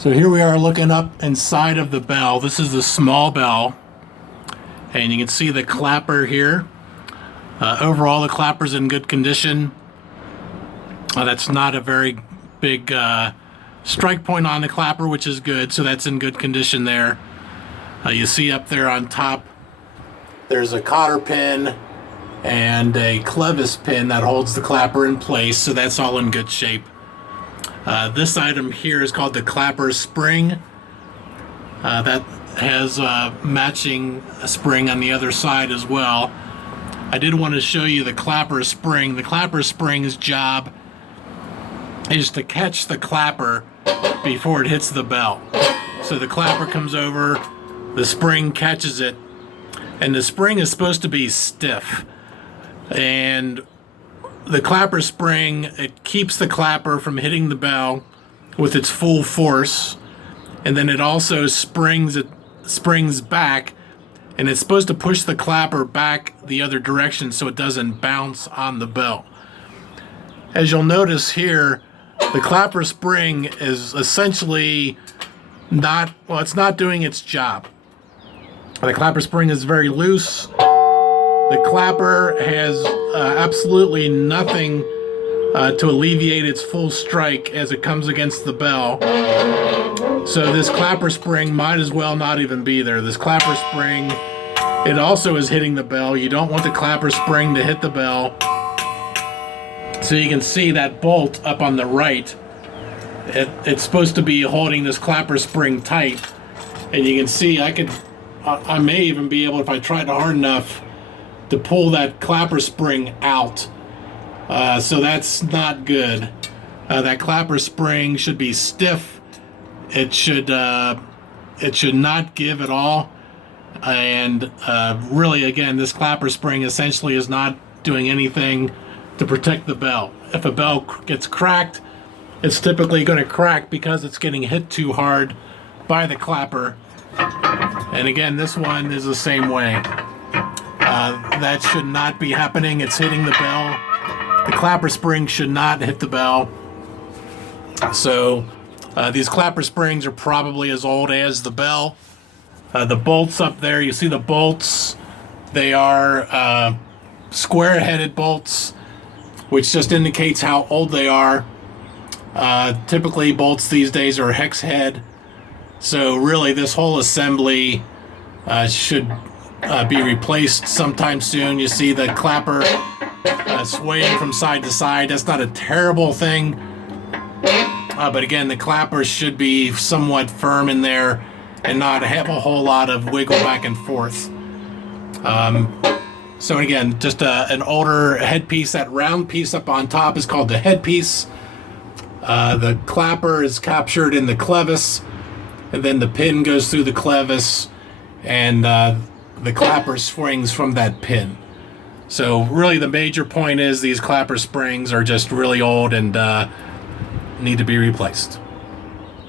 So here we are looking up inside of the bell. This is the small bell, and you can see the clapper here. Overall, the clapper's in good condition. That's not a very big strike point on the clapper, which is good, so that's in good condition there. You see up there on top, there's a cotter pin and a clevis pin that holds the clapper in place, so that's all in good shape. This item here is called the clapper spring. That has a matching spring on the other side as well. I did want to show you the clapper spring. The clapper spring's job is to catch the clapper before it hits the bell. So the clapper comes over, the spring catches it, and the spring is supposed to be stiff. And the clapper spring, it keeps the clapper from hitting the bell with its full force, and then it also springs back, and it's supposed to push the clapper back the other direction so it doesn't bounce on the bell. As you'll notice here, the clapper spring is essentially it's not doing its job. The clapper spring is very loose. The clapper has absolutely nothing to alleviate its full strike as it comes against the bell. So this clapper spring might as well not even be there. This clapper spring, it also is hitting the bell. You don't want the clapper spring to hit the bell. So you can see that bolt up on the right. It's supposed to be holding this clapper spring tight. And you can see I may even be able, if I tried hard enough, to pull that clapper spring out. So that's not good. That clapper spring should be stiff. It should not give at all. And really, again, this clapper spring essentially is not doing anything to protect the bell. If a bell gets cracked, it's typically going to crack because it's getting hit too hard by the clapper. And again, this one is the same way. That should not be happening. It's hitting the bell. The clapper spring should not hit the bell. So these clapper springs are probably as old as the bell. The bolts up there, you see the bolts. They are square-headed bolts, which just indicates how old they are. Typically, bolts these days are hex head. So really, this whole assembly should be replaced sometime soon. You see the clapper swaying from side to side. That's not a terrible thing. But again, the clapper should be somewhat firm in there and not have a whole lot of wiggle back and forth. So again, just an older headpiece. That round piece up on top is called the headpiece. The clapper is captured in the clevis, and then the pin goes through the clevis, and the clapper swings from that pin. So really the major point is these clapper springs are just really old and need to be replaced.